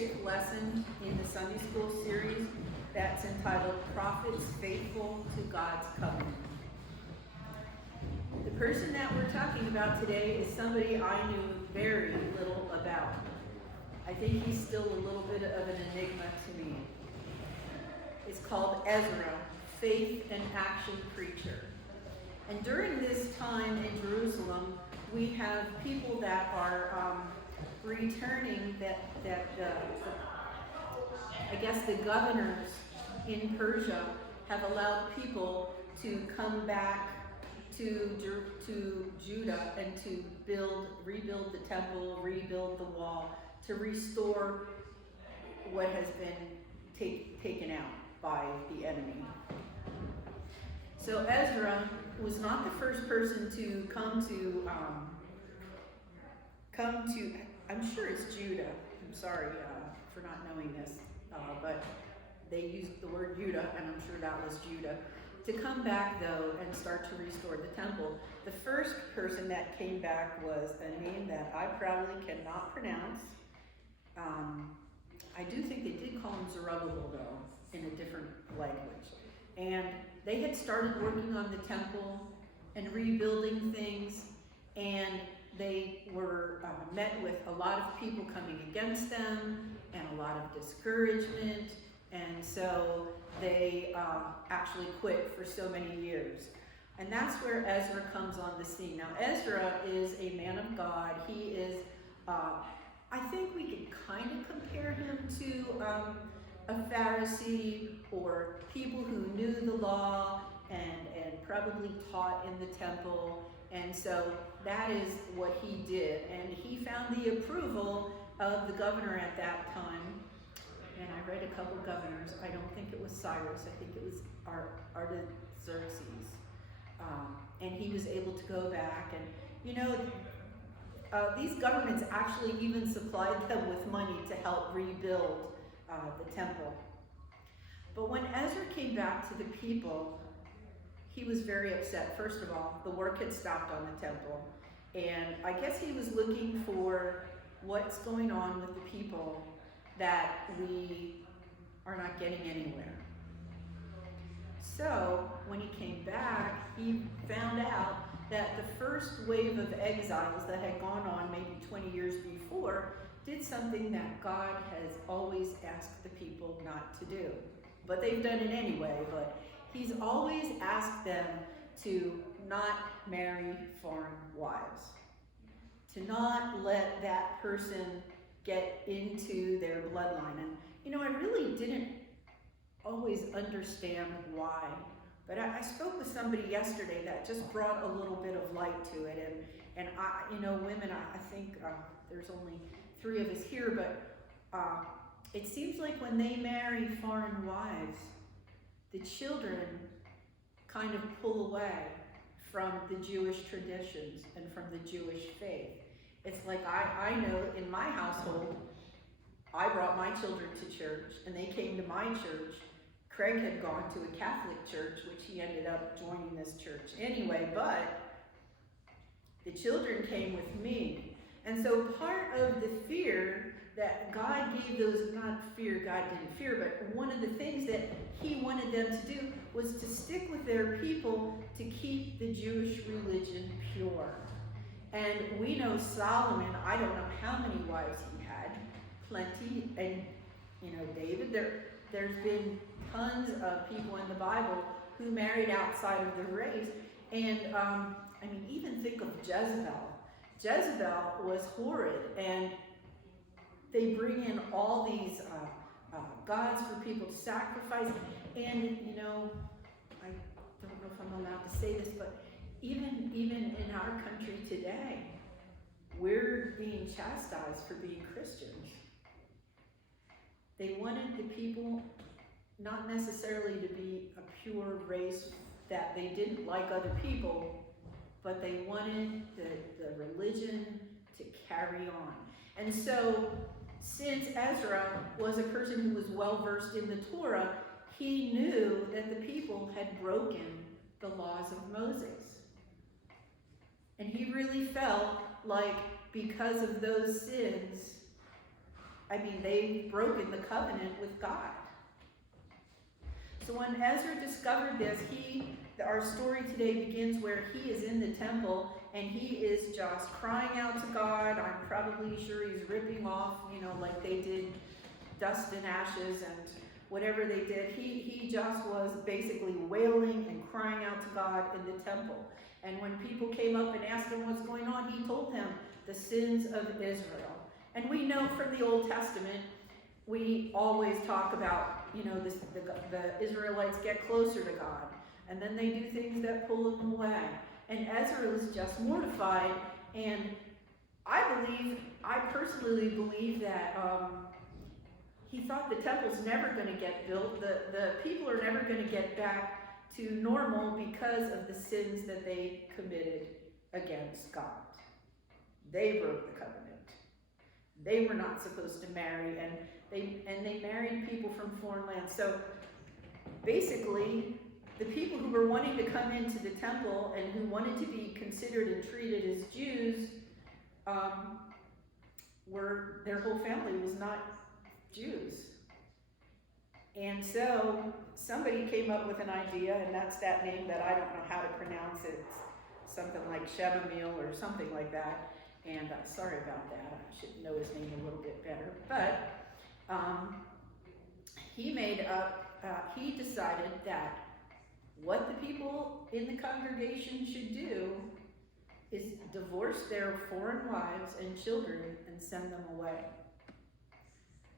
6th lesson in the Sunday School series that's entitled Prophets Faithful to God's Covenant. The person that we're talking about today is somebody I knew very little about. I think he's still a little bit of an enigma to me. It's called Ezra, Faith and Action Preacher. And during this time in Jerusalem, we have people that are returning I guess the governors in Persia have allowed people to come back to Judah and to rebuild the temple, rebuild the wall, to restore what has been taken out by the enemy. So Ezra was not the first person to come to, I'm sure it's Judah. I'm sorry for not knowing this, but they used the word Judah, and I'm sure that was Judah. To come back, though, and start to restore the temple. The first person that came back was a name that I probably cannot pronounce. I do think they did call him Zerubbabel, though, in a different language. And they had started working on the temple and rebuilding things, and they were met with a lot of people coming against them and a lot of discouragement, and so they actually quit for so many years. And that's where Ezra comes on the scene. Now, Ezra is a man of God. He is, I think we could kind of compare him to a Pharisee, or people who knew the law and probably taught in the temple. And so that is what he did. And he found the approval of the governor at that time. And I read a couple governors. I don't think it was Cyrus. I think it was Artaxerxes. And he was able to go back. And, you know, these governments actually even supplied them with money to help rebuild the temple. But when Ezra came back to the people, he was very upset. First of all, the work had stopped on the temple. And I guess he was looking for what's going on with the people, that we are not getting anywhere. So when he came back, he found out that the first wave of exiles that had gone on maybe 20 years before did something that God has always asked the people not to do. But they've done it anyway, but he's always asked them to not marry foreign wives, to not let that person get into their bloodline. And, you know, I really didn't always understand why. But I spoke with somebody yesterday that just brought a little bit of light to it. And I, you know, women, I think there's only 3 of us here, but it seems like when they marry foreign wives, the children kind of pull away from the Jewish traditions and from the Jewish faith. It's like I know in my household, I brought my children to church and they came to my church. Craig had gone to a Catholic church, which he ended up joining this church anyway, but the children came with me. And so part of the fear that God gave those, not fear God didn't fear, but one of the things that he wanted them to do was to stick with their people to keep the Jewish religion pure. And we know Solomon, I don't know how many wives he had, plenty. And, you know, David, there's been tons of people in the Bible who married outside of their race. And, I mean, even think of Jezebel. Jezebel was horrid, and they bring in all these gods for people to sacrifice. And, you know, I don't know if I'm allowed to say this, but even in our country today, we're being chastised for being Christians. They wanted the people not necessarily to be a pure race that they didn't like other people, but they wanted the religion to carry on. And so, since Ezra was a person who was well versed in the Torah, he knew that the people had broken the laws of Moses. And he really felt like because of those sins, they've broken the covenant with God. So when Ezra discovered this, our story today begins where he is in the temple and he is just crying out to God. I'm probably sure he's ripping off, like they did dust and ashes and whatever they did. He just was basically wailing and crying out to God in the temple. And when people came up and asked him what's going on, he told them the sins of Israel. And we know from the Old Testament, we always talk about, the Israelites get closer to God, and then they do things that pull them away. And Ezra was just mortified, and I personally believe that he thought the temple's never going to get built. The people are never going to get back to normal because of the sins that they committed against God. They broke the covenant. They were not supposed to marry, and they married people from foreign lands. So basically, the people who were wanting to come into the temple and who wanted to be considered and treated as Jews, their whole family was not Jews. And so somebody came up with an idea, and that's that name that I don't know how to pronounce it. It's something like Shebamil or something like that. And sorry about that. I should know his name a little bit better. But he decided that what the people in the congregation should do is divorce their foreign wives and children and send them away.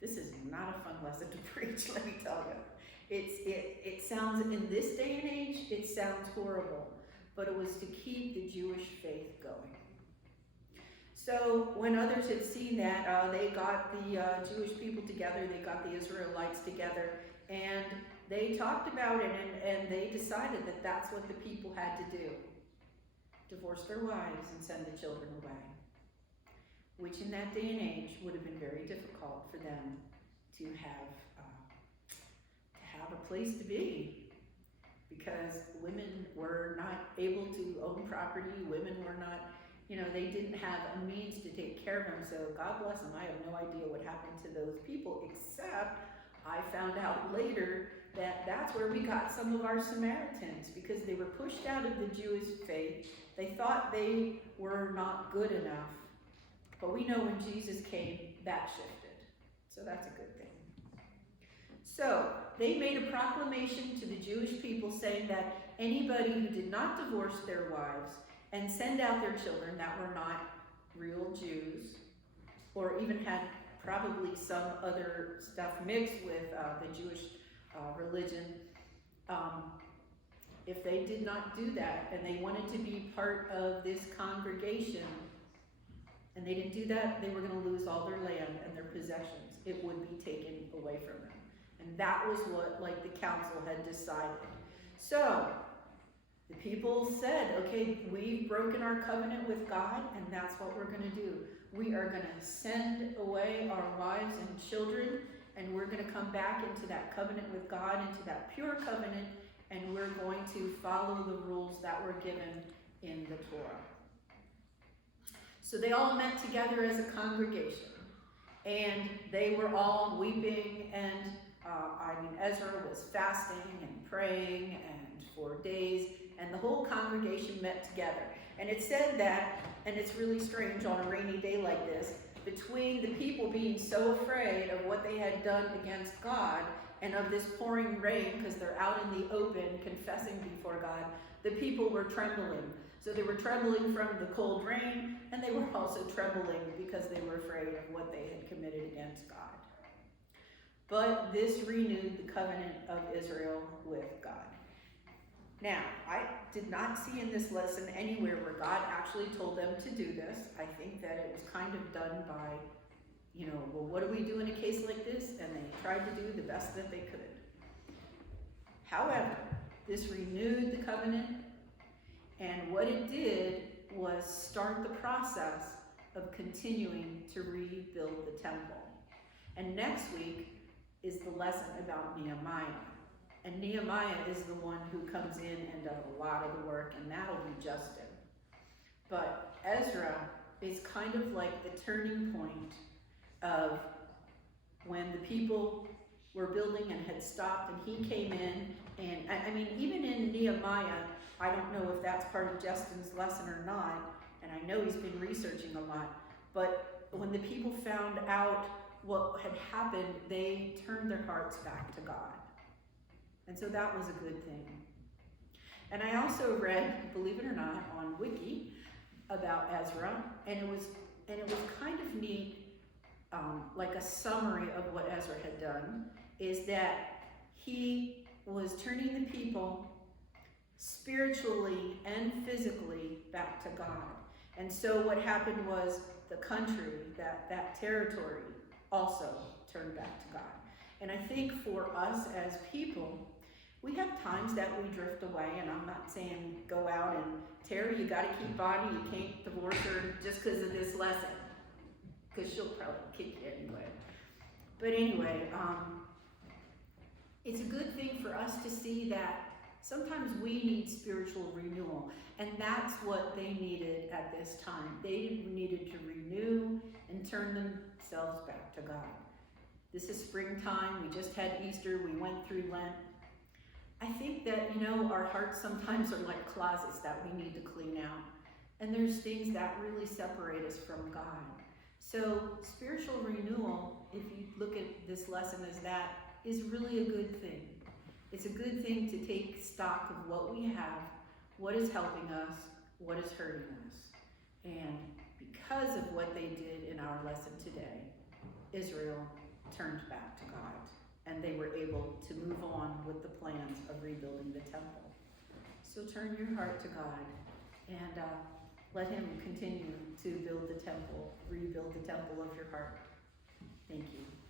This is not a fun lesson to preach, let me tell you. It sounds, in this day and age, it sounds horrible, but it was to keep the Jewish faith going. So when others had seen that, they got the Jewish people together, they got the Israelites together, and they talked about it, and they decided that that's what the people had to do. Divorce their wives and send the children away. Which in that day and age would have been very difficult for them to have a place to be. Because women were not able to own property, women were not, they didn't have a means to take care of them, so God bless them. I have no idea what happened to those people, except I found out later that that's where we got some of our Samaritans, because they were pushed out of the Jewish faith. They thought they were not good enough. But we know when Jesus came, that shifted. So that's a good thing. So they made a proclamation to the Jewish people saying that anybody who did not divorce their wives and send out their children that were not real Jews, or even had probably some other stuff mixed with the Jewish religion, if they did not do that and they wanted to be part of this congregation, and they didn't do that, they were going to lose all their land and their possessions. It would be taken away from them. And that was what, the council had decided. So the people said, okay, we've broken our covenant with God, and that's what we're going to do. We are going to send away our wives and children, and we're going to come back into that covenant with God, into that pure covenant, and we're going to follow the rules that were given in the Torah. So they all met together as a congregation, and they were all weeping, and Ezra was fasting and praying and for days, and the whole congregation met together. And it said that, and it's really strange on a rainy day like this, between the people being so afraid of what they had done against God and of this pouring rain, because they're out in the open confessing before God, the people were trembling. So they were trembling from the cold rain, and they were also trembling because they were afraid of what they had committed against God. But this renewed the covenant of Israel with God. Now, I did not see in this lesson anywhere where God actually told them to do this. I think that it was kind of done by, well, what do we do in a case like this? And they tried to do the best that they could. However, this renewed the covenant, and what it did was start the process of continuing to rebuild the temple. And next week is the lesson about Nehemiah. And Nehemiah is the one who comes in and does a lot of the work, and that'll be Justin. But Ezra is kind of like the turning point of people were building and had stopped, and he came in, and I mean, even in Nehemiah, I don't know if that's part of Justin's lesson or not, and I know he's been researching a lot, but when the people found out what had happened, they turned their hearts back to God. And so that was a good thing. And I also read, believe it or not, on Wiki about Ezra, and it was kind of neat, like a summary of what Ezra had done, is that he was turning the people spiritually and physically back to God. And so what happened was the country, that territory, also turned back to God. And I think for us as people, we have times that we drift away, and I'm not saying go out and Terry, you got to keep Bonnie, you can't divorce her just because of this lesson, because she'll probably kick you anyway. But anyway, it's a good thing for us to see that sometimes we need spiritual renewal, and that's what they needed at this time. They needed to renew and turn themselves back to God. This is springtime. We just had Easter. We went through Lent. I think that, our hearts sometimes are like closets that we need to clean out. And there's things that really separate us from God. So spiritual renewal, if you look at this lesson as that, is really a good thing. It's a good thing to take stock of what we have, what is helping us, what is hurting us. And because of what they did in our lesson today, Israel turned back to God, and they were able to move on with the plans of rebuilding the temple. So turn your heart to God, and let him continue to build the temple, rebuild the temple of your heart. Thank you.